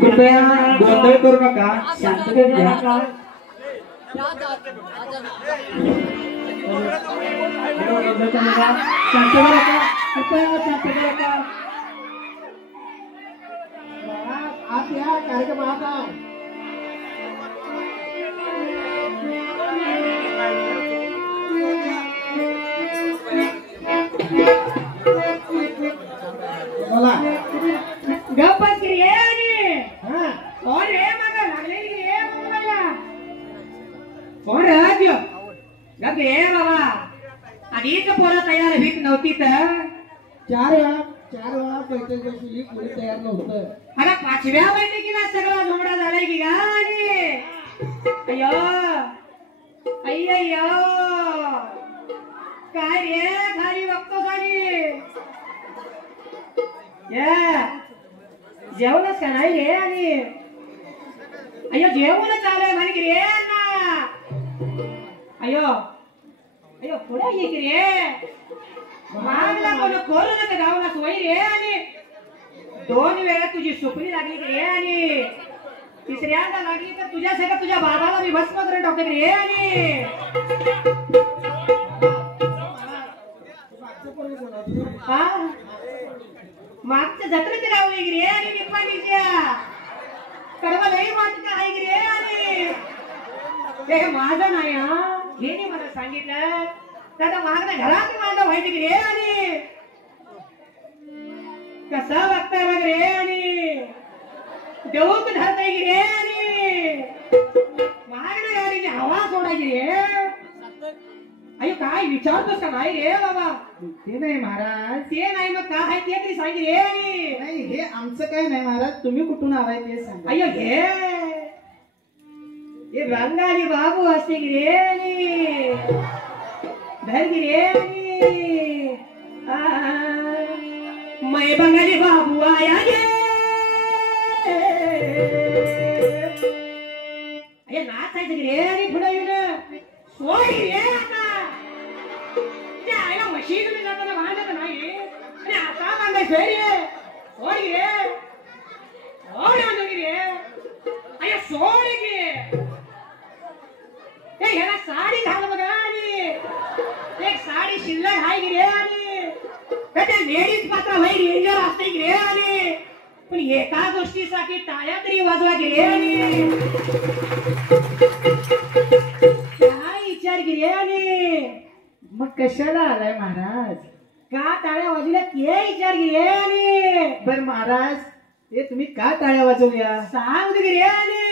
कृपया गोंधळ करू नका, शांततेत घ्या. आप या कार्यक्रमात बोला गप्पच की रे कोण रे मागा लागले की रे बोलायला कोण राज गप रे बाबा आधीच पोरं तयार होत नव्हती तर चार वेळा बैठक बसली, पुढे तयार नव्हतं. अरे पाचव्या बैठकीला सगळा झोमडा झालाय की गाडी. अय्यो अय्यो काय रे खाली बघतो खाली जेवणच का नाही रे. आणि अय्यो जेवणच आलंय म्हणे की रे ना. अय्यो अय्यो पुढे ये की रे मागला कोण करू नका गावाला सोयी रे. आणि 2 वेळा तुझी सुपरी लागली की रे. आणि तिसऱ्यांदा लागली तर तुझ्या सगळं तुझ्या बाबाला मी भस्म करून टाकतो की रे. आणि मागच्या जत्रेत गावली की रे. आणि निप्पाणीच्या कडवा लई वाटत आहे की रे. आणि हे माझं नाही हा, हे नाही मला सांगितलं तर मागच्या घरात माझं व्हायचं की रे. आणि कसा वागताय बघ रे. आणि देऊक धरताय की रे. आणि मागण्या गाडीची हवा सोडायची रे. अयो काय विचारतोस का नाही रे बाबा. ते नाही महाराज, ते नाही मग काय आहे ते तरी सांगी रे. आणि नाही हे आमचं काय नाही महाराज, तुम्ही कुठून आलाय ते सांगा. अयो हे बंगाली बाबू असते की रे. आणि धर की रे. आणि मैं बंगाली बाबू आया गे. अरे नाचायचं की रे. आणि पुढे येऊन सोड रे. आता त्या आईला म्हशी तुम्ही जाताना बांधत नाही आणि आता बांधायचं रे. सोड की रे. सोड म्हणतो की रे. अरे सोड की ह्याला साडी घाल बघा. आणि एक साडी शिल्लक आहे की रे. आणि त्याच्या लेडीज पात्र भाई रेंजर असते की रे. आणि पण एका गोष्टीसाठी टाळ्या तरी वाजवा की रे. आणि काय विचार की रे. आणि मग कशाला आलाय महाराज, का टाळ्या वाजवल्या ते विचार की रे. आणि बर महाराज हे तुम्ही का टाळ्या वाजवल्या सांग की रे. आणि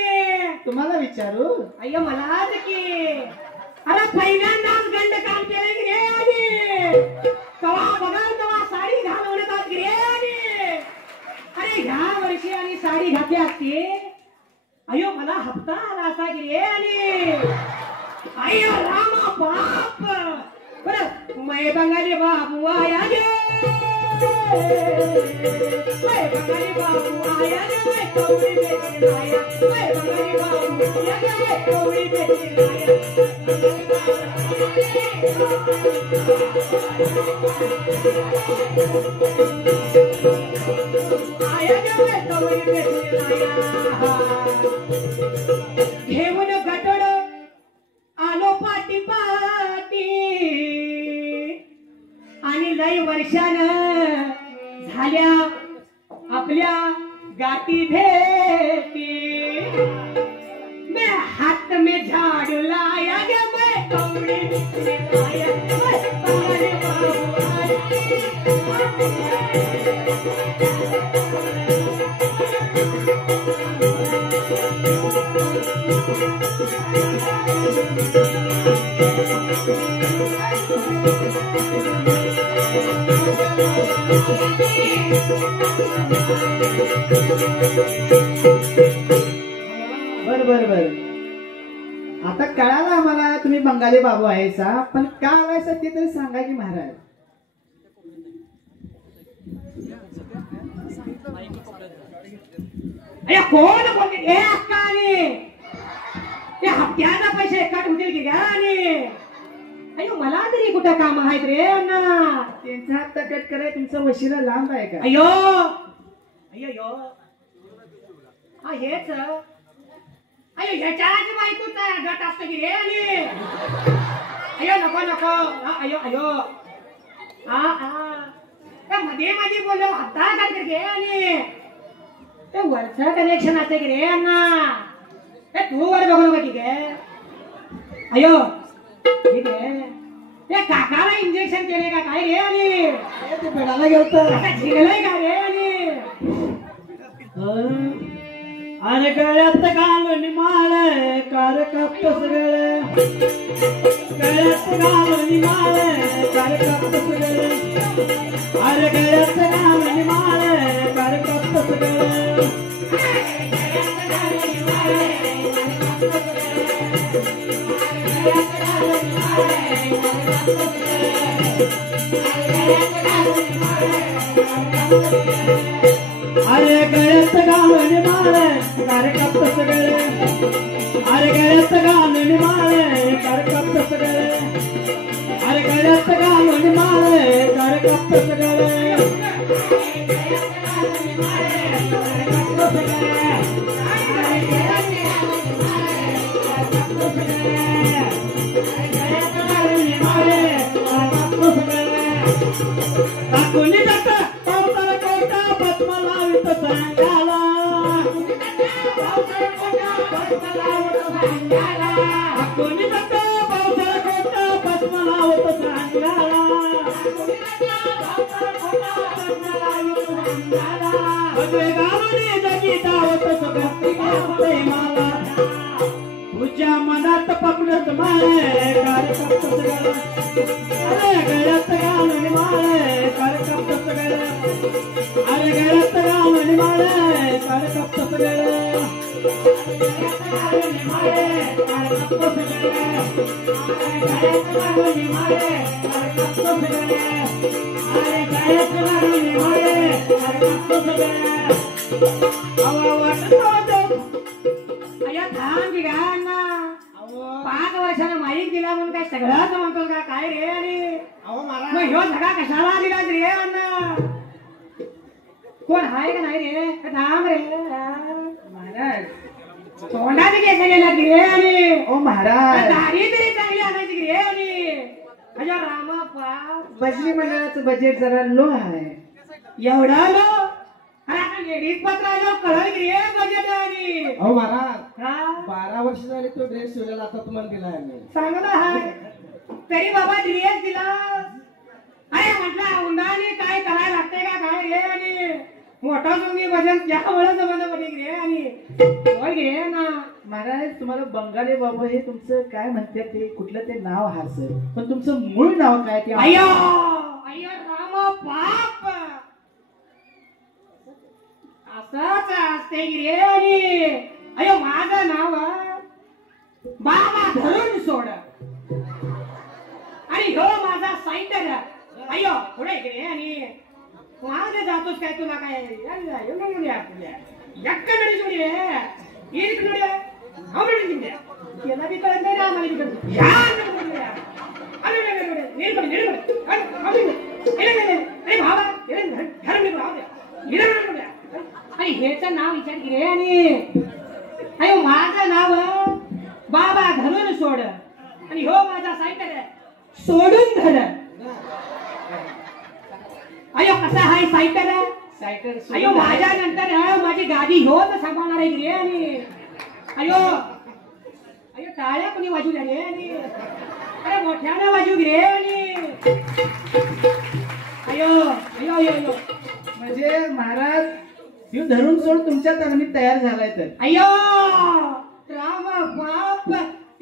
तुम्हाला विचारू. अय्यो मलाच की अरे पहिल्यांदाच गंड काम केलं की रे. आणि कवा बघाल तेव्हा साडी घालवण्यात की रे. आणि अरे ह्या वर्षी आणि साडी घातली असते. अयो मला हप्ता आला असा की रे. आणि अय्यो रामा बाप बरं मैं बंगाली बाबू आया गे. मैं बंगाली बाबू आया गे. कौड़ी बेचने आया. मैं बंगाली बाबू आया गे. कौड़ी बेचने आया. घेऊन गटड आलो पाटी पाटी आणि लय वर्षानं झाल्या आपल्या गाठी भेटी मैं हाथ में झाड़ू लाया गे मैं कौड़ी लाया मैं तुम्हारे बर बर बर आता कळालं आम्हाला तुम्ही बंगाली बाबू आहेसा पण का आलायसा ते तरी सांगा की महाराज. अरे कोण बोलते हे अक्काने ते हप्त्याचा पैसे कट होतील की गाने. अयो मला तरी कुठं काम आहेत रे अण्णा. त्यांचा हात कट कराय तुमचा वशिला लांब आहे का? अयो अयो हा हेच अयो ह्याच्याच बायकोचा गट असतो की रे आणि अयो नको नको अयो अयो त्या मध्ये मध्ये बोललो हाता काय करते आणि ते वरचं कनेक्शन असते की रे अण्णा. ते तू वर बघू नको ठीक आहे. अयो ठीक आहे ते काकाला इंजेक्शन केले का काय रे आणि ते पेडाला गेलतं. आता झिंगलंय का रे आणि अरे गळ्यात घालून माळ कार कापतस गळ गळ्यात घालून माळ कार कापतस गळ अरे गळ्यात घालून माळ कार कापतस गळ अरे गळ्यात घालून माळ कार कापतस गळ अरे गळ्यात घालून माळ कार कापतस गळ अरे गळ्यात घालून माळ कार कापतस गळ कोणी जात पावसाला कोटा पद्मा लावित सांगाला कोणी जात पावसाला कोटा पद्मा लावत सांगाला गावाने जगी दावत सुगंधी गावते मला तुझ्या मनात पकडत माळे कार कापतस गळ अरे गळ्यात घालून माळे कार कापतस गळ अरे गळ्यात घालून माळे कार कापतस गळ अया थांब की गा अण्णा. 5 वर्षानं माईक दिला म्हणून काय सगळंच म्हणतो का काय रे आणि मग ह्यो सगळा कशाला दिला रे अण्णा. कोण आहे का नाही रे थांब रे महाराज तोंडाचे केस गेला की रे आणि ओ महाराज दाढी तरी चांगली आणायची की रे आणि अजा रामा पा बजली मंडळाचं बजेट जरा लो आहे. एवढा लो अरे आता लेडीज पत्र आलो कळल की रे बजेट आणि अहो महाराज हा 12 वर्ष झाली तो ड्रेस शिवलेला आता तुम्हाला दिला आहे. चांगला आहे तरी बाबा ड्रेस दिला. अरे म्हटलं उन्हाने काय करायला लागते का काय रे आणि मोठा सोंगी भजन त्यामुळे जमत रे आणि बोल घे ना. महाराज तुम्हाला बंगाली बाबू हे तुमचं काय म्हणतात ते कुठलं ते नाव हा सर पण तुमचं मूळ नाव काय ते अय्यो अय्यो रामा बाप असंच असते की रे आणि अय्यो माझं नाव बाबा धरून सोड आणि ह्यो माझा साईटर अय्यो पुढे रे आणि माझे जातोस काय तुला काय यक्क नडी सोडी रे एक नडी आवडी जिंकल्या त्याला बी कळत नाही ना मला बी कळत या आणि हेच नाव विचार की रे आणि अयो माझं नाव बाबा धरून सोड आणि हो माझा सायटर सोडून धर अयो कसा हाय सायटर अयो माझ्या नंतर माझी गादी ह्योच सांभाळणार आहे रे आणि अयो अयो टाळ्या कोणी वाजवल्या रे आणि अरे मोठ्यानं वाजू रे आणि अयो अयो अयो अयो म्हणजे महाराज ह्यो धरून सोड तुमच्या तंगणीत तयार झालाय तर अयो राम बाप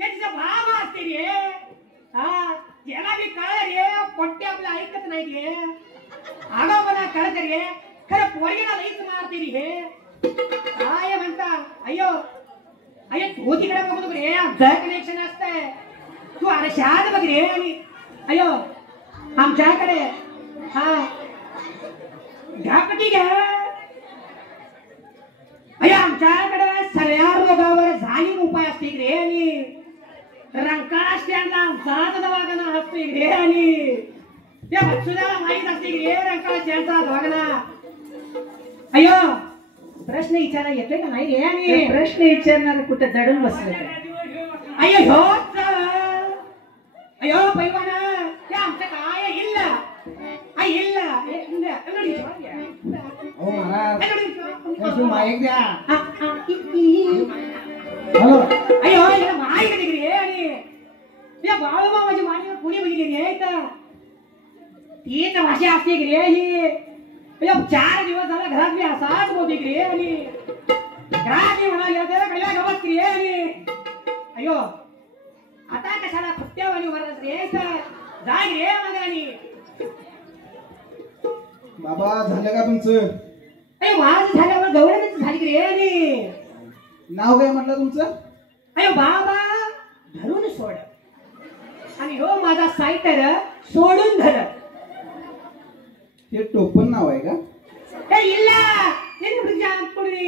याचा भाव असते रे हा ज्याला मी कळ रे पोट्टे आपलं ऐकत नाही रे आगावपणा कळत रे खरं पोरीला लईच मारते रे हे काय म्हणता अयो अयो तू तिकडे बघू रे आमचं कनेक्शन असतंय तू आरशात बघ रे आणि अयो आमच्याकडे हा घ्यापटी घ्या अयो आमच्याकडे सगळ्या रोगावर झाली उपाय असते रे आणि रंकाळा स्टँडला आमचाच दवाखाना असते रे आणि त्या बच्चूला माहीत असते रे रंकाळा स्टँडचा दवाखाना अयो प्रश्न विचारा येतोय का नाही रे आणि प्रश्न विचारणार कुठे दडून बसले अयो ह्योच अयो पैवाना ते आमचं काय इल्ला आई इल्ला हो महाराज माईक द्या हॅलो अयो माईक रे आणि त्या बाळूबा माझी माणी पुणे बघितली रे इथं तीच भाषा असते रे ही अयो 4 दिवस झाला घरात मी असाच बोलते रे आणि घरात मी म्हणाली पहिला गवत रे आणि अयो आता कशाला फुट्ट्यावानी वरस रे इथं जाय रे मगानी बाबा झालं का तुमचं अयो माझं झाल्यावर गौरवच झाली रे आणि नाव काय म्हटलं तुमचं अयो बाबा धरून सोड आणि हो माझा सायटर सोडून धर हे टोपण नाव आहे का ए इल्ला निन्नु बिजान पुडी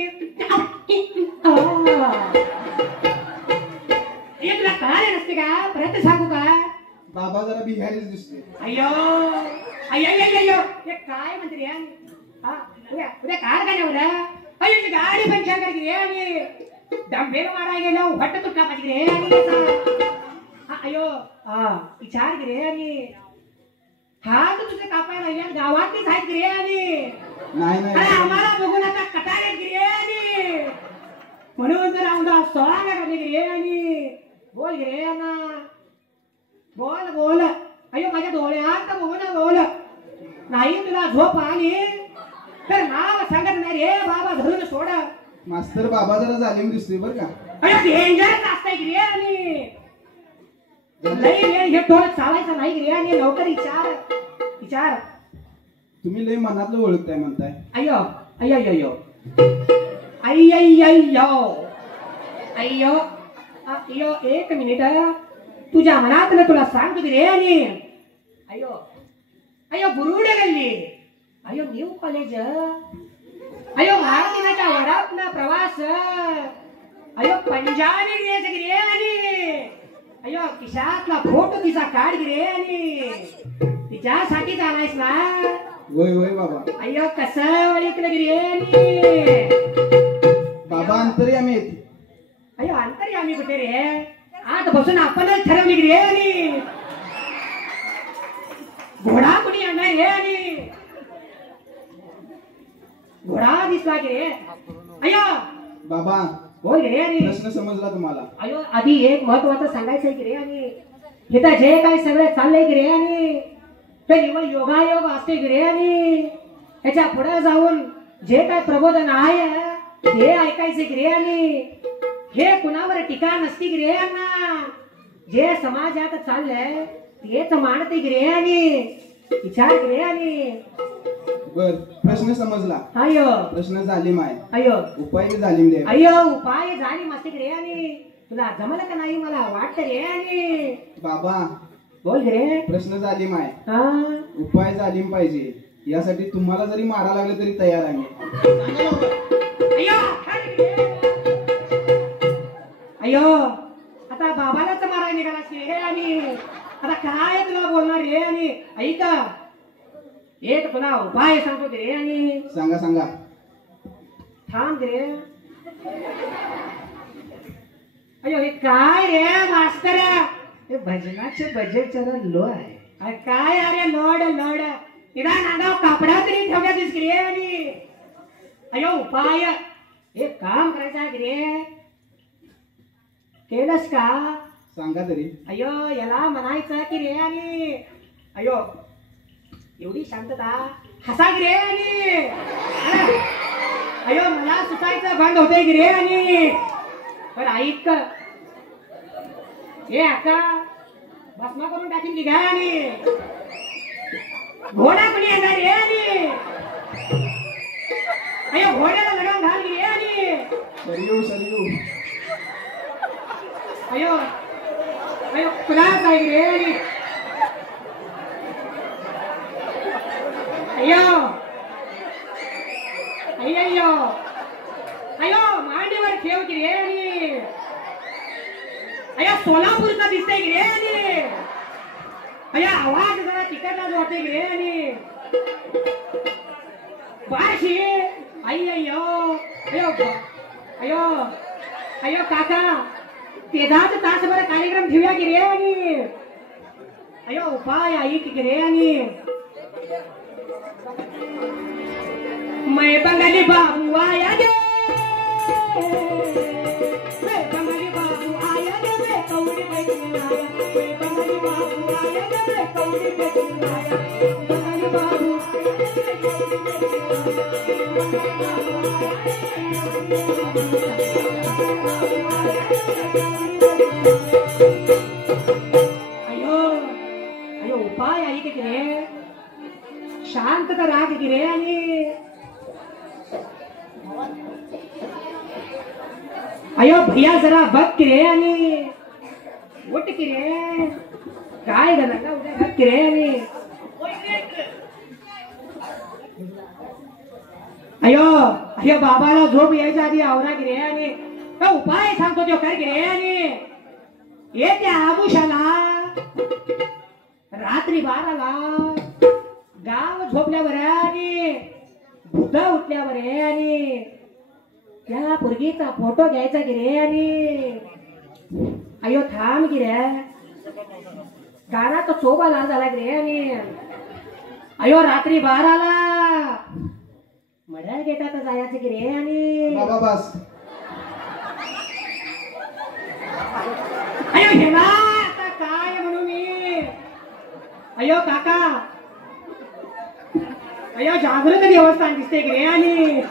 ये तुला काय नसते का परत सांगू का बाबा जरा बिहारीच दिसते अयो अयो अयो अयो हे काय म्हणते रे हा उद्या उद्या कारखान्यावर अयो ही गाडी पंक्चर कर रे आणि डंबेल मारा गेलो हट तुटला पाहिजे रे आणि अयो हा विचार रे आणि हात तुझे कापायला या गावातलीच आहेत रे आणि नाही अरे नाही आम्हाला बघून आता कटारे रे आणि म्हणून तर आमदा सोळा करणे रे आणि बोल रे ना बोल बोल अयो माझ्या डोळ्यात बघून बोल नाही तुला झोप आली तर नाव सांगत नाही रे बाबा धरून सोड मास्तर बाबा जरा जालीम दिसतोय बर का अयो डेंजर असतंय रे आणि लई रे हे टोळ चालायचं नाही रे आणि लवकर विचार विचार तुम्ही लय मनातलं ओळखताय म्हणताय अयो अयो अयो अय्यय्यो अय्यो अयो 1 मिनिट तुझ्या मनातलं तुला सांगतो रे आणि अयो अयो बुरुड गल्ली अयो न्यू कॉलेज अयो भारतीनाच्या वडापला प्रवास अयो पंजाबी ड्रेस रे आणि अयो खिशातला फोटो तिचा काढ रे आणि तिच्यासाठी चालायस ना होय होय बाबा अयो कसं ओळखलं रे आणि बाबा अंतर्यामी आहेत अयो अंतरी आम्ही कुठे रे आज बसून आपणच ठरवली रे आणि घोडा कुणी आणणार रे आणि घोडा दिसला की रे अयो बाबा बोल रे आणि प्रश्न समजला तुम्हाला अयो आधी एक महत्वाचं सांगायचंय की रे आणि इथं जे काही सगळं चाललंय की रे आणि ते निवड योगायोग असते की रे आणि त्याच्या पुढे जाऊन जे काय प्रबोधन आहे हे ऐकायचे की रे आणि हे कुणावर टीका नसती की रे अण्णा जे समाजात चाललंय तेच मानते की रे आणि विचार की रे आणि बर प्रश्न समजला अयो प्रश्न जालीम आहे अयो उपाय बी जालीम दे अयो उपाय झाली मस्ती की रे आणि तुला जमलं का नाही मला वाटतं रे आणि बाबा बोल रे प्रश्न जालीम आहे हा उपाय जालीम पाहिजे यासाठी तुम्हाला जरी मारा लागले तरी तयार आहे मी. अयो अयो आता बाबालाच मारायला निघाला हे आणि आता काय तुला बोलणार रे आणि ऐक एक तुला उपाय सांगतो रे आणि सांगा सांगा. थांब रे. अयो हे काय रे मास्तर हे भजनाचे बजेट जरा लो आहे. अरे काय अरे लोड लोड निदान अंगाव कापडा तरी ठेवल्या दिस रे आणि अयो उपाय एक काम करायचं आहे रे. केलंस का? सांगा तरी. अयो याला म्हणायचं की रे आणि अयो एवढी शांतता हसा की रे आणि अयो मला सुचायचं बंद होते की रे आणि पण ऐक हे अक्का भस्मा करून टाकीन की घ्या आणि घोडा कोणी येणार रे आणि अयो घोड्याला लगाम घाल की रे आणि सरयू सरयू. अयो अयो तुला काय रे आणि अयो अय्यो अयो मांडीवर ठेव की रे आणि अयो सोलापूरचा दिसतंय की रे आणि अयो आवाज जरा तिकडला वाटतंय की रे आणि बाशी अय्यो अयो अयो अयो काका तेजाच तासभर कार्यक्रम ठेवूया की रे आणि अयो उपाय ऐक की रे आणि मैं बंगाली बाबू आया गे मैं बंगाली बाबू आया गे मैं कौड़ी बेचने आया मैं बंगाली बाबू आया गे मैं कौड़ी बेचने आया बंगाली बाबू अयो अयो उपाय ऐक की रे शांतता राख की रे आणि अयो भैया जरा बघ की रे आणि उठ की रे काय झालं का उद्या बघ की रे आणि अयो अयो बाबाला झोप यायच्या आधी आवरा की रे आणि तो उपाय सांगतो तो कर की रे आणि येत्या आमुषाला रात्री 12ला गाव झोपल्यावर आणि भूत उठल्यावर आणि त्या पोरगीचा फोटो घ्यायचा की रे आणि अयो थांब की रे गाण्याचा चोबा लाल झाला की रे आणि अयो रात्री 12ला मड्या गेटात जायचं की रे आणि बाबा बस. अयो हेला आता काय म्हणू मी अयो काका अयो जागृत देवस्थान दिसते की रे आणि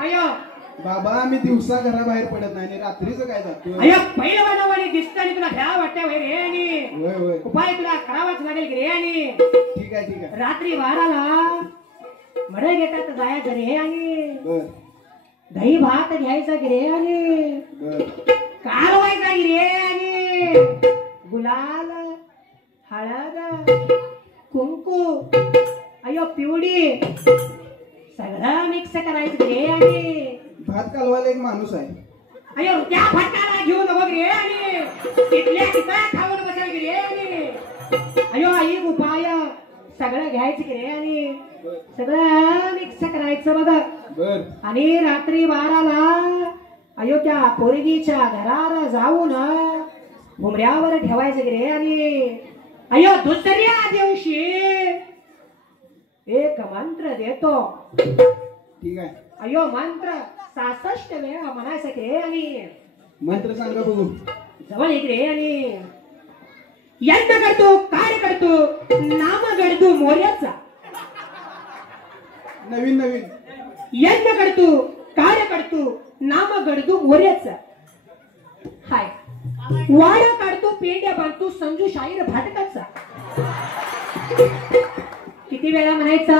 अयो बाबा आम्ही दिवसा घराबाहेर पडत नाही आणि रात्रीचं काय जातो. अयो पहिलं वाजवाने दिसतं आणि तुला भ्या वाटतं होय रे आणि होय होय. उपाय तुला करावाच लागेल की रे आणि ठीक आहे ठीक आहे. रात्री 12ला मडे घेतात जायचं रे आणि बर दही भात घ्यायचा की रे आणि बर. कालवायचा की रे आणि गुलाल हळद कुंकू अयो पिवडी सगळं मिक्स करायचं रे आणि भात कालवायला एक माणूस आहे. अयो त्या फटाला घेऊन बघ रे आणि तिथल्या तिथं खाऊन बसायला रे आणि अयो आई उपाय सगळं घ्यायचं की रे आणि सगळं मिक्स करायचं बघ. बर. आणि रात्री 12ला अयो त्या पोरगीच्या घराला जाऊन घुमऱ्यावर ठेवायचं की रे आणि अयो दुसऱ्या दिवशी एक मंत्र देतो. ठीक आहे. अयो मंत्र 66 वेळा म्हणायचं की रे आणि मंत्र सांगा बघू. जवळ एक रे आणि यज्ञ करतो कार्य करतो नाम गडतो मोर्याचा. नवीन नवीन. यज्ञ करतो कार्य करतो नाम गडतो मोर्याचा. हाय वाडा काढतो पेंड्या बांधतो संजू शाहीर भाटकाचा. किती वेळा म्हणायचा?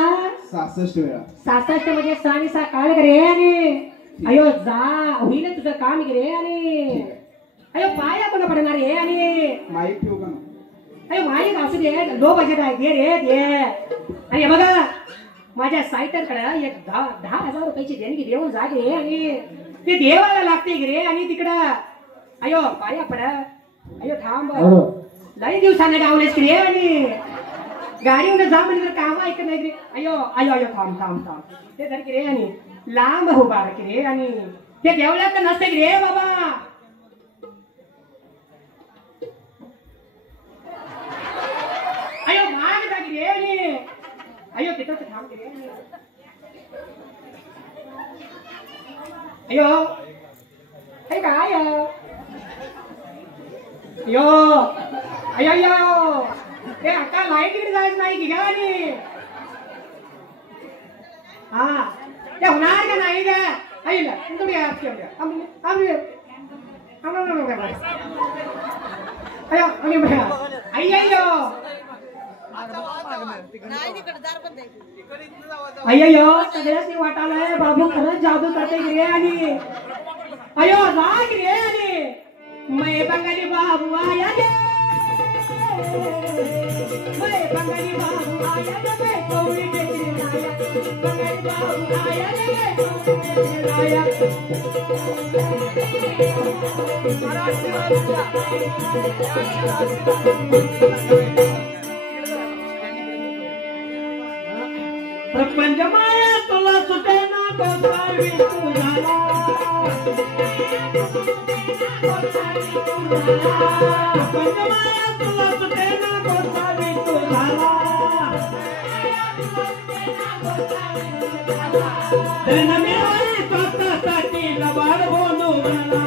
66 वेळा. 66 म्हणजे 6 आणि 6 काळ रे आणि अयो जा होईल तुझं काम गे रे आणि अयो पाया कोणा पडणार रे आणि माईक ठेवू का ना? अरे माईक असू दे लो बजेट आहे दे रे दे. आणि बघा माझ्या साहित्याकडे एक 10,000 रुपयाची देणगी देऊन जा गे आणि ते देवाला लागते गे रे आणि तिकडं अयो पाया पड अयो थांब लई दिवसाने गावलेस की रे आणि गाडीवर जा म्हणजे काम ऐकत नाही रे अयो अयो अयो थांब थांब थांब ते धर की रे आणि लांब उभा की रे आणि ते देवळात नसते की रे बाबा अयो माग जा की रे आणि अयो तिथं थांब की रे अयो हे काय अयो अयो अयो ते आता लाईट गिट जायचं नाही की का आणि हा ते होणार का नाही का आईला तुम्ही या अयो आणि बघा आई अयो अय्यो सगळ्याच वाटायलाय बाबू खरंच जादू करते की रे आणि अयो जा की रे आणि मैं बंगाली बाबू आया गे मैं बंगाली बाबू आया गे मैं कौड़ी बेचने आया बंगाली बाबू आया गे मैं कौड़ी बेचने आया प्रपंच माया तुला सुटे ना गोसावी तुझाला प्रपंच माया तुला सुटे ना गोसावी तुझाला धन मिळाली स्वतःसाठी लबाड बोलू मला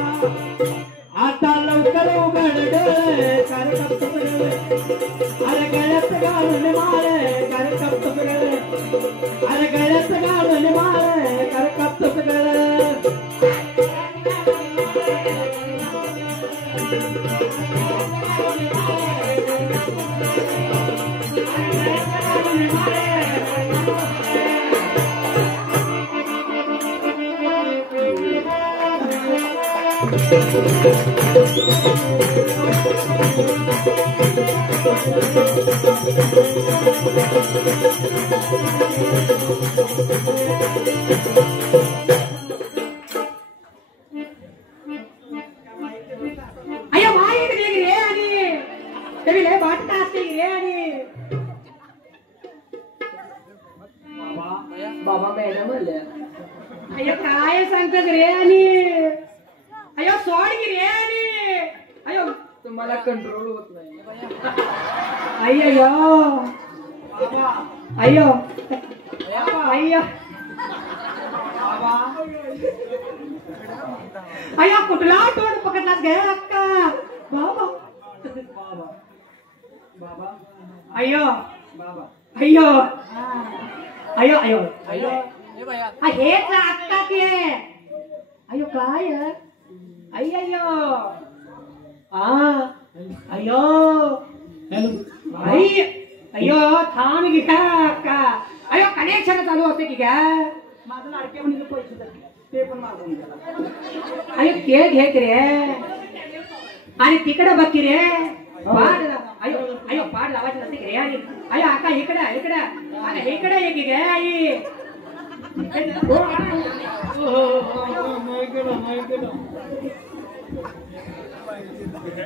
आता लवकर उघड डोळे कर कपडे अरे गळ्यात घालून मारे कर कपडे अरे गळ्यात घालून मारे कर कपडे अय्या माहित रे आणि ते लय वाटता असते रे आणि बाबा मॅडम म्हणले अय्या काय सांगतात रे आणि अय्यो सोड की रे आणि अय्यो तुम्हाला कंट्रोल होत नाही अय्यो अय्यो अय्यो अय्या कुठला तोंड पकडलास गे अक्का बाबा बाबा अय्यो बाबा अय्यो अय्यो अय्यो अय्यो हेच अक्का के अय्यो काय अय्यो अय्यो आई अय्यो थांब की का अक्का अय्यो कनेक्शन चालू होते की काय माझं लाडके म्हणजे पैसे ते पण मागून गेला अय्यो ते घे की रे आणि तिकडे बघ की रे पाड अय्यो अय्यो पाड लावायचं नसते की रे आणि अय्यो अक्का इकडे इकडे अरे इकडे ये की गे आई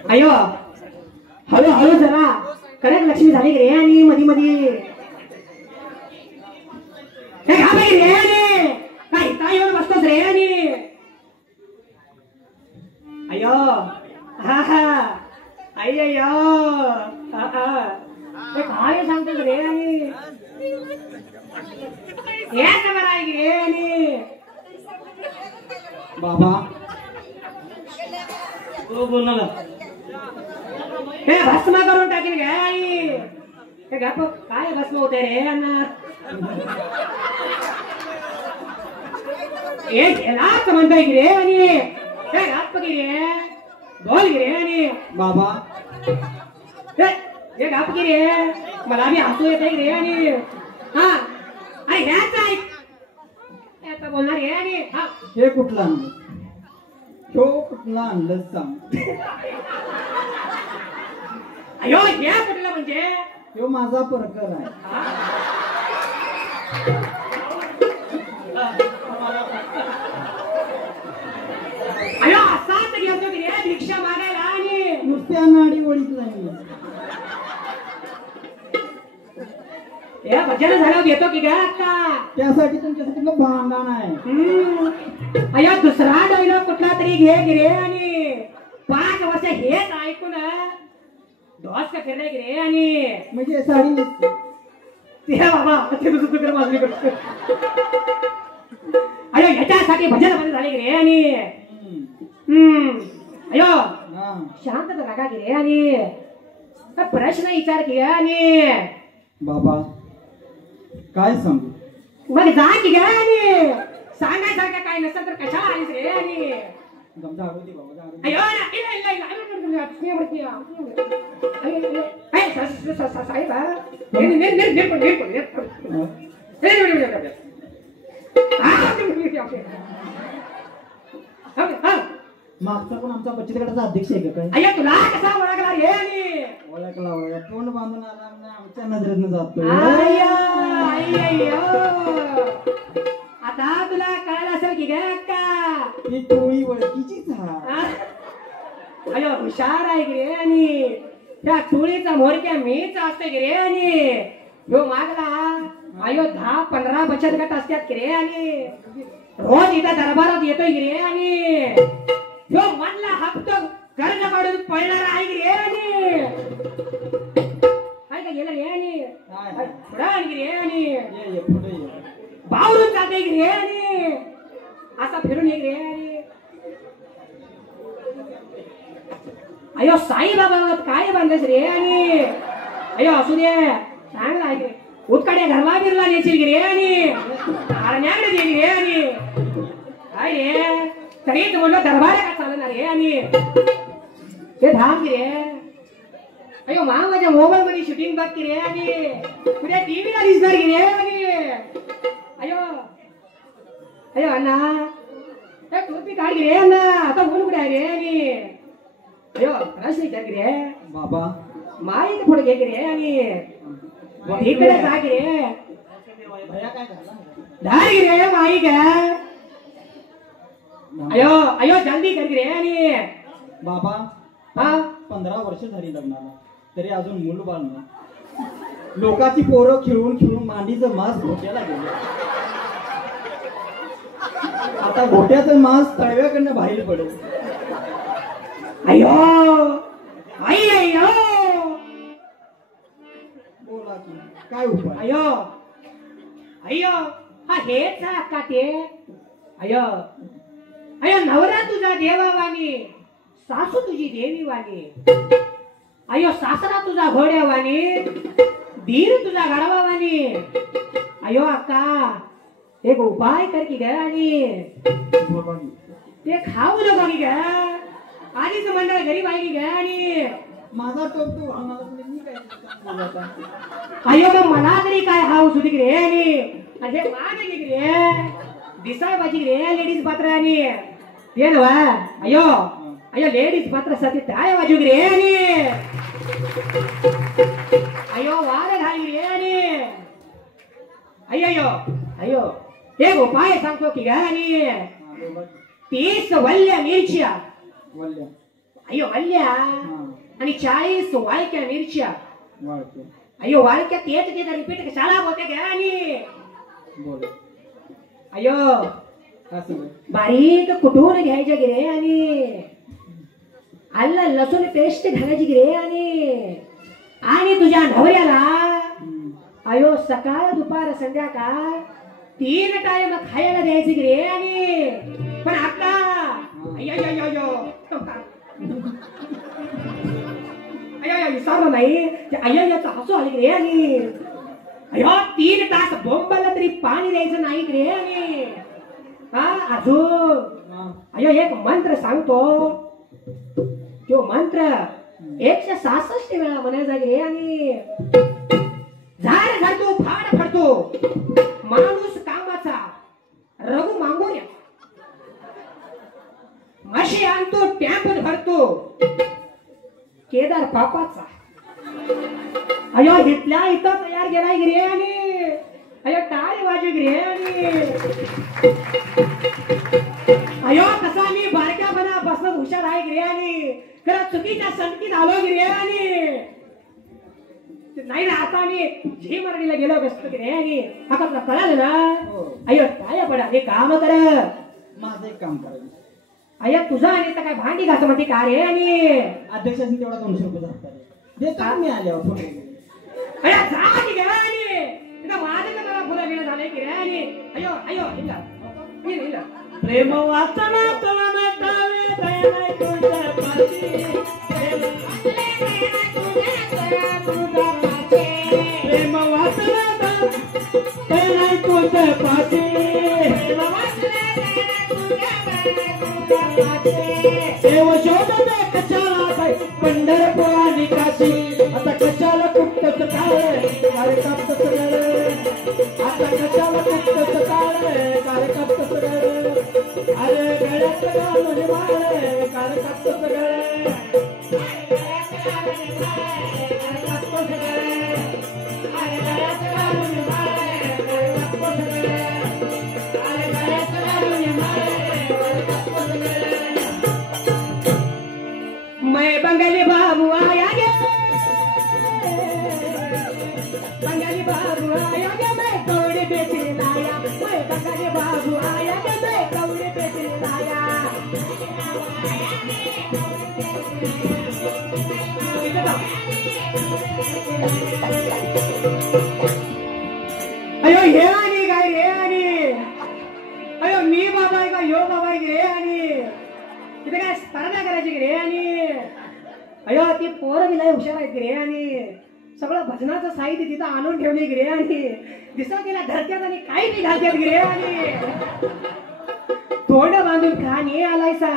अय्यो हळू हळू जरा कडक लक्ष्मी झाली रे आणि मधी मधी रे आणि काय काय येऊन बसतोस रे आणि अय्यो हा हा अय्यो काय सांगतोस रे आणि हेच बरं आहे की रे आणि बाबा हो बोल हे भस्म करून टाकीन गे आई हे गप काय भस्म होते रे अण्णा हे गेलाच म्हणताय की रे आणि हे गप की रे बोल की रे आणि बाबा हे गप की रे मला बी हसू येते की रे आणि हा अरे ह्याच ऐक आता बोलणार रे आणि हा हे कुठला तो कुठला आणलं सांग अयो हे कुठला म्हणजे तो माझा प्रकार आहे अयो असाच गेलतो की रे भिक्षा मागायला आणि नुसत्या नाडी ओळीत नाही या भजन झाल्यावर येतो की काय आता त्यासाठी तुमच्यासाठी मग भांडण आहे. अया दुसरा डायलॉग कुठला तरी घे की रे आणि 5 वर्ष हेच ऐकून डॉस का फिरलाय की रे आणि म्हणजे साडी नेसते. ते बाबा ते दुसरं तुकडे माजली करतो अयो याच्यासाठी भजन मध्ये झाले की रे आणि अयो हा शांत रागा की रे आणि प्रश्न विचार की आणि बाबा काय सांगू मग जा की गे आणि सांगायसारखं काय नसेल तर कशाला आलीस रे आणि गमजा आरोग्य बाबा जा अयो ना इला इला साहेब मागचा पण आमचा बचत गटाचा अध्यक्ष आहे का काय अय्या तुला कसा ओळखला रे आणि ओळखला तोंड बांधून आला म्हणजे आमच्या नजरेतनं जातो. आता तुला कळलं असेल की ग का ही टोळी ओळखीचीच हा. अयो हुशार आहे की रे आणि त्या टोळीचा मोरक्या मीच असते की रे आणि ह्यो मागला अयो 10-15 बचत गट असतात की रे आणि रोज इथं दरबारात येतोय की रे आणि ह्यो मधला हप्ता कर्ज काढून पळणार आहे की रे आणि काय का गेलं रे आणि पुढं आणि की रे आणि ये पुढे ये. बावरून जाते की रे आणि असा फिरून ये रे आणि अयो साई बाबा काय बांधस रे आणि अयो असू दे चांगला आहे रे उत्काड्या घरला बिरला नेशील की रे आणि आरण्याकडे गेली रे आणि काय रे तरीच म्हणलं दरबार का चालणार रे आणि ते धाम की रे अयो माझ्या मोबाईल मध्ये शूटिंग बघ की रे आणि उद्या टीव्हीला दिसणार की रे आणि अयो अयो अण्णा टोपी काढ की रे अण्णा आता बोल कुठे आहे रे आणि अयो प्रश्न विचार की रे बाबा माईक पुढे घे की रे आणि इकडे जा की रे भैया काय झाला धार की रे माईक अयो अयो जल्दी कर की रे आणि बाबा हा 15 वर्ष झाली लग्नाला तरी अजून मूल बाळ नाही. लोकांची पोरं खेळून खेळून मांडीचं मांस घोट्याला गेलं. आता घोट्याचं मांस तळव्याकडनं बाहेर पडेल. अयो आई अयो बोला की काय उपाय अयो अयो हा हेच का ते अयो अयो नवरा तुझा देवावानी सासू तुझी देवी वाणी अयो सासरा तुझा घोड्यावानी दीर तुझा गाढवावानी अयो अक्का एक उपाय कर की ग आणि ते खाऊ नको की ग आधीच मंडळ घरी बाहेर ग आणि माझा टोप तू आम्हाला मी काय बोलता अयो मग मला तरी काय हाऊस होती की रे आणि हे मान की रे दिसाय पाहिजे रे लेडीज पात्र आणि ते नवा अयो अयो लेडीज पात्र साठी टाळ्या वाजू की रे आणि अयो वार घाली रे आणि अयो अयो एक उपाय सांगतो की ग आणि 30 वल्ल्या मिरच्या वल्ल्या अयो वल्ल्या आणि 40 वाळक्या मिरच्या वाळके अयो वाळक्या तेच ते रिपीट कशाला होते ग आणि बोल अयो असं बारीक कुटून घ्यायचे गिरे आणि आलं लसूण पेस्ट घालायची गिरे आणि तुझ्या नवऱ्याला अयो सकाळ दुपार संध्याकाळ 3 टाइम खायला द्यायची गिरे आणि पण आता विसरलं नाही अय्याचं हसू आली रे आणि अयो 3 तास बोंबाला तरी पाणी द्यायचं नाही रे आणि हा अजून अयो एक मंत्र सांगतो तो मंत्र 166 वेळा म्हणायचा रे आणि झाड झडतो फाड फडतो माणूस कामाचा रघु मागून म्हशी आणतो टॅम्पत भरतो केदार पापाचा अयो इथल्या इथं तयार गेलाय गिरे आणि अयो टाळी वाजू गिरे आणि अयो कसा मी बारक्यापणा बसत हुशार आहे झालाय गिरे आणि खरं चुकीच्या संगतीत आलो गिरे आणि नाही ना आता मी झी मराठीला गेलो बसतो गिरे आणि आता तुला कळालं ना हो. अय्यो काय पडा हे काम कर माझं एक काम करायचं अय्या तुझा आणि काय भांडी घास म्हणते का रे आणि अध्यक्षांनी तेवढा 200 रुपये धरतात देतो मी आल्यावर फोन अय्या जा की गे आणि तिथं माझं तर मला फुलं घेणं झालंय की रे आणि अय्यो अय्यो हिला प्रेम वाचना तुला नटावे दयालाय तुझ्या पाठी प्रेम वाचना दयालाय तुझ्या पाठी देव शोधते कशाला बाई पंढरपुरा निकासी आता कशाला कुठच कार्यक्रम आता कशाला कुठच कार्यक्रम अरे गळ्यात घालून माळे कार्यक्रम मैं बंगाली बाबू आया गे बंगाली बाबू आया गे मैं कौड़े बेचे लाया मैं बंगाली बाबू आया गे मैं कौड़े बेचे लाया अयो हे आणि काय रे आणि अयो मी बाबा आहे का यो बाबा आहे रे आणि तिथे काय स्पर्धा करायची की रे आणि अयो ती पोरं बिलाय हुशार आहेत की रे आणि सगळं भजनाचं साहित्य तिथं आणून ठेवले की रे आणि दिसा गेला धरत्यात आणि काही बी घालत्यात की रे आणि तोंड बांधून का नाही आलायसा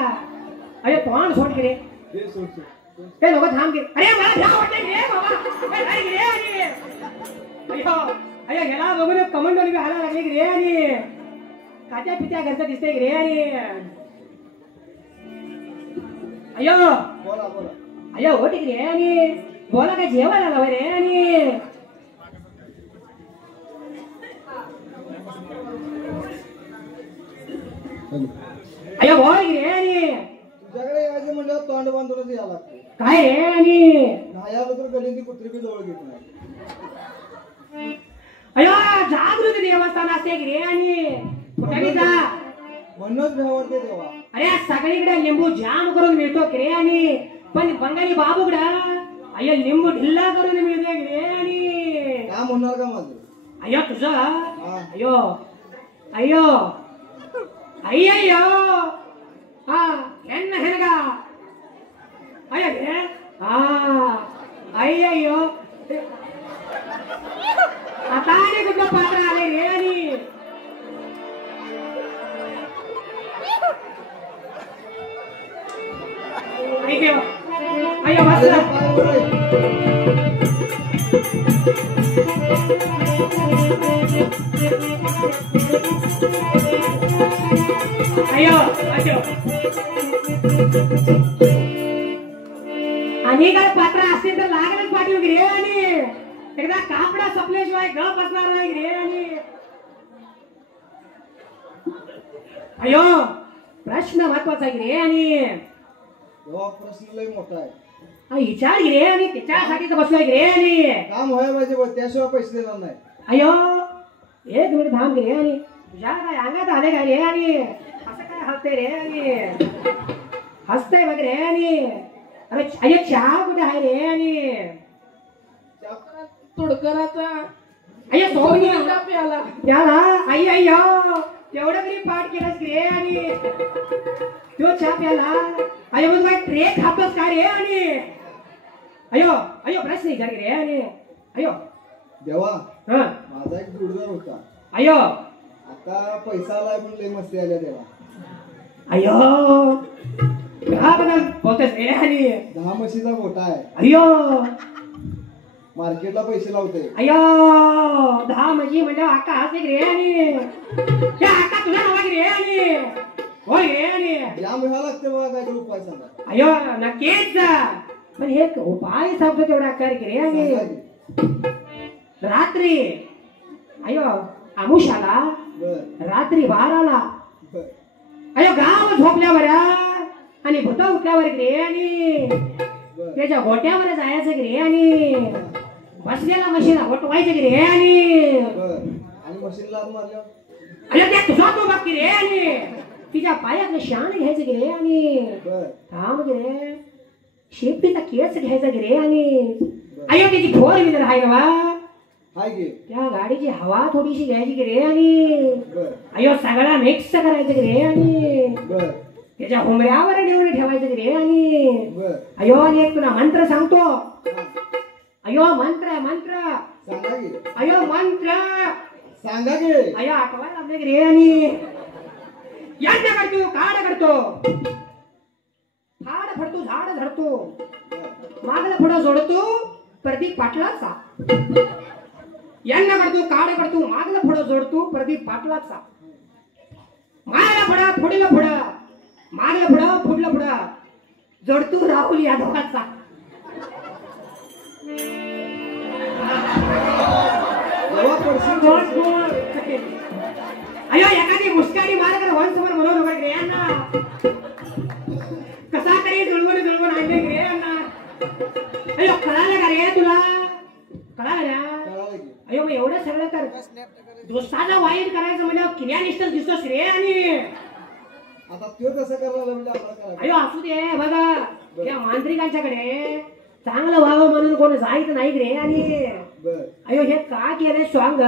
अरे तोंड सोड की रे ते लोक थांब की अरे मला भ्या वाटते की रे बाबा काय की रे आणि अयो अयो ह्याला बघून कमांडोली बी हायला लागले की रे आणि काट्या पित्या घरचं दिसतंय की रे आणि अयो बोला बोला अयो हो ठीक रे आणि बोला काय जेवायला लावा रे आणि अयो बोल रे आणि तुझ्याकडे यायचं म्हणलं तोंड बांधूनच यावं लागतं काय रे आणि नाही आलं तर गलीची कुत्री बी जवळ घेत नाही अयो जागृती देवस्थान असते की रे आणि कुठे जा म्हणूनच भेवडते तेव्हा अरे सगळीकडे लिंबू जाम करून मिळतो की रे आणि पण बंगाली बाबूकडे अय्यो लिंबू ढिल्ला करून मिळतो की रे आणि काय म्हणणार का माझं अय्यो तुझं अय्यो अय्यो अय्यो हा हेन हेन का अय्यो घे हा अय्यो आता आणि कुठलं पात्र आले रे आणि अय्यो बस अय्यो अय्यो आणि काय पात्र असतील तर लागलच पाठवू रे आणि एकदा कापडा सपल्याशिवाय गप बसणार नाही रे आणि अय्यो प्रश्न महत्वाचा आहे रे आणि प्रश्न लय मोठा आहे विचार रे आणि त्याच्यासाठीच बसलोय रे आणि काम व्हायला पाहिजे बघ त्याशिवाय पैसे देणार नाही अय्यो एक मिनिट थांब रे आणि तुझ्या काय अंगात आले काय रे आणि असं काय हसते रे आणि हसतय बघ रे आणि अरे अय्यो चहा कुठे आहे रे आणि तुडकराचा अय्यो सोबणी प्याला त्याला आई अय्यो एवढं तरी पाठ केलंस रे आणि तो चहा प्याला अय्यो मग काय ट्रे खातोस का रे आणि अय्यो अय्यो प्रश्न विचार रे आणि अय्यो देवा हा माझा एक जोडदार होता अय्यो आता पैसा आलाय पण लय मस्ती आल्या देवा अय्यो का बदल बोलतोस रे आणि 10 म्हशीचा गोठा आहे अय्यो मार्केटला पैसे लावते अय्यो 10 म्हशी म्हणजे आका हसते रे आणि त्या आका तुझ्या नावा रे आणि होय रे आणि या मिळाला लागते बघा काहीतरी उपाय सांगा अय्यो नक्कीच पण हे उपाय सांगतो तेवढा कर की रे आणि रात्री अय्यो आमुषाला बर रात्री 12ला बर अय्यो गाव झोपल्यावर आणि भूता उठल्यावर गे आणि त्याच्या गोट्यावर जायचं गे आणि बसलेला म्हशीला गोटवायचं गे आणि मशीनला मारल्या अरे त्या तुझा तो बाकी रे आणि तिच्या पायातलं शान घ्यायचं गे आणि थांब गे शेपटीचा केस घ्यायचा गे आणि अयो त्याची फोर व्हीलर आहे ना हाय की त्या गाडीची हवा थोडीशी घ्यायची की रे आणि अयो सगळा मिक्स करायचं की रे आणि त्याच्या हुमऱ्यावर नेऊन ठेवायचं की रे आणि अयो आणि एक तुला मंत्र सांगतो अयो मंत्र मंत्र सांगा की अयो मंत्र सांगा की अयो आठवायला लागले की रे आणि यज्ञ करतो काढ करतो फाड फडतो झाड धरतो मागला पुढं जोडतो प्रदीप पाटलाचा यज्ञ करतो काढ करतो मागला पुढं जोडतो प्रदीप पाटलाचा मायला पुढं पुढीला पुढं मागला पुढं पुढलं पुढं जोडतो राहुल यादवाचा अयो एखादी मुस्काडी मार कर वन समोर म्हणून वगैरे यांना कसा तरी जुळवून जुळवून आणले गे यांना अयो कळालं का रे तुला कळालं अयो मग एवढं सगळं कर दोस्ताला वाईट करायचं म्हणजे क्रियानिष्ठ दिसतोस रे आणि आता तो कसं करायला म्हणजे आपल्याला अयो असू दे बघा त्या मांत्रिकांच्याकडे चांगलं व्हावं म्हणून कोण जायचं नाही रे आणि अयो हे का केलंय स्वांग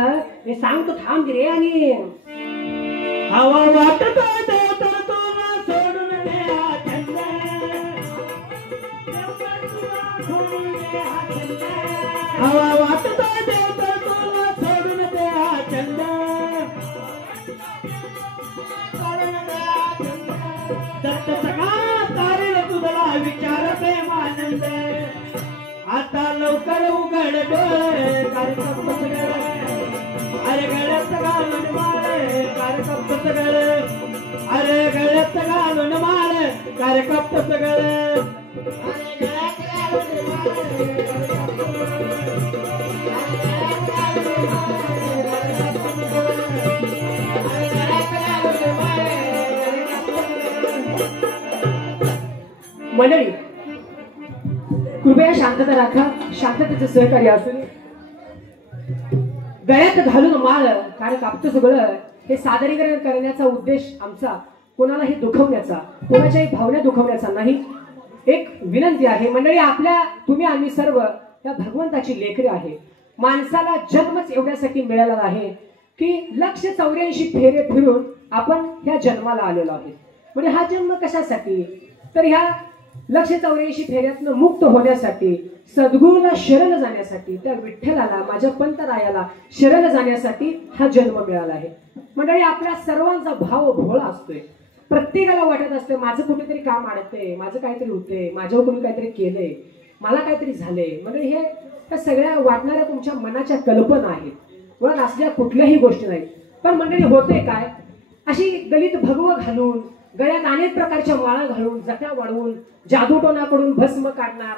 हे सांगतो थांब रे आणि हवा वाटत तर तुला सोडून दे हा छंद हवा वाटत तर तुला सोडून दे हा छंद दत्त सगळा तारेल तुझा विचार प्रेमानंद आता लवकर उघड डोळे कार्यक्रम अरे गळ्यात घालून मारे कार्यक्रम सगळे अरे गळ्यात घालून मारे कार्यक्रम सगळे मंडळी कृपया शांतता राखा शांततेचं सहकार्य असून गळ्यात घालून माळ कारण कापतं सगळं हे सादरीकरण करण्याचा उद्देश आमचा कोणालाही दुखवण्याचा कोणाच्याही भावना दुखवण्याचा नाही एक विनंती आहे मंडळी आपल्या तुम्ही आम्ही सर्व या भगवंताची लेकरे आहे माणसाला जन्मच एवढ्यासाठी मिळाला आहे की 184 फेरे फिरून आपण ह्या जन्माला आलेलो आहे म्हणजे हा जन्म कशासाठी तर ह्या 184 फेऱ्यातनं मुक्त होण्यासाठी सद्गुरूला शरण जाण्यासाठी त्या विठ्ठलाला माझ्या पंतरायाला शरण जाण्यासाठी हा जन्म मिळाला आहे मंडळी आपल्या सर्वांचा भाव भोळा असतोय प्रत्येकाला वाटत असतं माझं कुठेतरी काम अडतंय माझं काहीतरी होतंय माझ्यावर कोणी काहीतरी केलंय मला काहीतरी झालंय म्हणजे हे त्या सगळ्या वाटणाऱ्या तुमच्या मनाच्या कल्पना आहेत मुळात असल्या कुठल्याही गोष्टी नाहीत पण मंडळी होते काय अशी गलित भगवं घालून गळ्यात अनेक प्रकारच्या माळा घालून जट्या वाढवून जादूटोनाकडून भस्म काढणार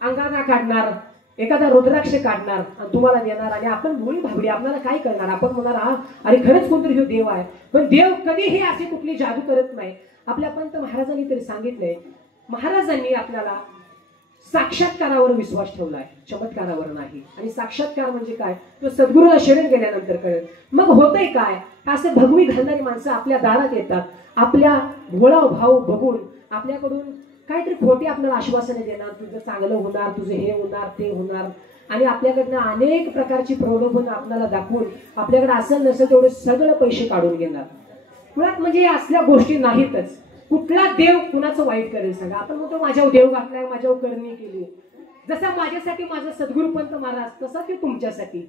अंगारा काढणार एखादा रुद्राक्ष काढणार आणि तुम्हाला देणार आणि आपण मुळी भाबडी आपल्याला काय करणार आपण म्हणणार हा अरे खरंच कोणतरी ह्यो देव आहे पण देव कधीही अशी कुठली जादू करत नाही आपल्या पंत महाराजांनी तरी सांगितलंय महाराजांनी आपल्याला साक्षात्कारावर विश्वास ठेवलाय चमत्कारावर नाही आणि साक्षात्कार म्हणजे काय तो सद्गुरूला शरण गेल्यानंतर कळेल मग होतंय काय असे भगवी घालणारी माणसं आपल्या दारात येतात आपल्या भोळा भाव बघून आपल्याकडून काहीतरी खोटी आपल्याला आश्वासने देणार तुझं चांगलं होणार तुझं हे होणार ते होणार आणि आपल्याकडनं अनेक प्रकारची प्रलोभन आपल्याला दाखवून आपल्याकडे असं नसेल तेवढे सगळं पैसे काढून घेणार मुळात म्हणजे असल्या गोष्टी नाहीतच कुठला देव कुणाचं वाईट करेल सांगा आपण म्हणतो माझ्यावर देव घातलाय माझ्यावर करणी केली जसा माझ्यासाठी माझा सद्गुरुपंत महाराज तसा ते तुमच्यासाठी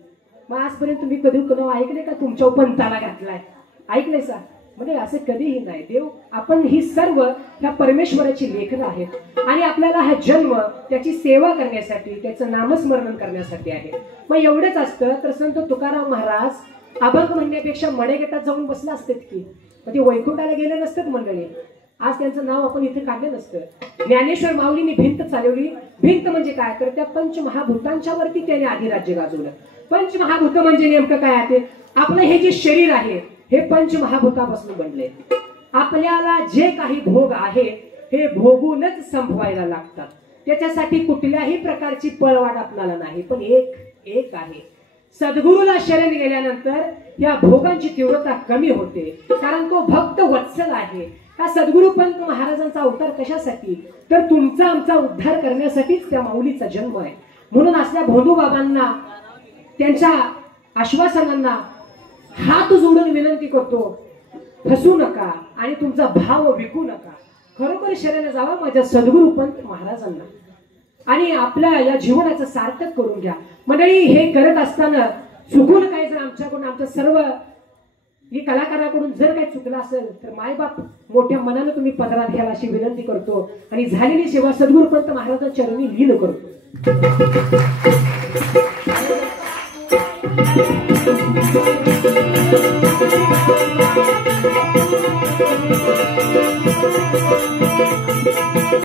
मग आजपर्यंत तुम्ही कधी कोणा ऐकले का तुमच्या पंताला घातलाय ऐकलंय सा म्हणजे असं कधीही नाही देव आपण ही सर्व ह्या परमेश्वराची लेकरं आहेत आणि आपल्याला हा जन्म त्याची सेवा करण्यासाठी त्याचं नामस्मरण करण्यासाठी आहे मग एवढंच असतं तर संत तुकाराम महाराज अभंग म्हणण्यापेक्षा मडेगेटात जाऊन बसला असतात की मग ते वैकुंठाला गेले नसतात मंडळी आज त्यांचं नाव आपण इथे काढलं नसतं ज्ञानेश्वर माऊलींनी भिंत चालवली भिंत म्हणजे काय तर त्या पंचमहाभूतांच्या वरती त्याने अधिराज्य गाजवलं पंचमहाभूत म्हणजे नेमकं काय आहे आपलं हे जे शरीर आहे हे पंचमहाभूतापासून बनले आपल्याला जे काही भोग आहे हे भोगूनच संपवायला लागतात. त्याच्यासाठी कुठल्याही प्रकारची पळवाट आपल्याला नाही. पण एक आहे, सद्गुरूला शरण गेल्यानंतर या भोगांची तीव्रता कमी होते. कारण तो भक्त वत्सल आहे. हा सद्गुरू पंत महाराजांचा अवतार कशासाठी, तर तुमचा आमचा उद्धार करण्यासाठीच त्या माऊलीचा जन्म आहे. म्हणून असल्या भोंदू बाबांना त्यांच्या आश्वासनांना हात जोडून विनंती करतो, फसू नका आणि तुमचा भाव विकू नका. खरोखर शरण जावा माझ्या सद्गुरू पंत महाराजांना आणि आपल्या या जीवनाचं सार्थक करून घ्या. मंडळी, हे करत असताना चुकून काही जर आमच्याकडून, आमचं सर्व ही कलाकाराकडून जर काही चुकलं असेल तर मायबाप मोठ्या मनानं तुम्ही पदरात घ्याल अशी विनंती करतो आणि झालेली सेवा सद्गुरू पंत महाराजांच्या चरणी लीन करतो. Thank you.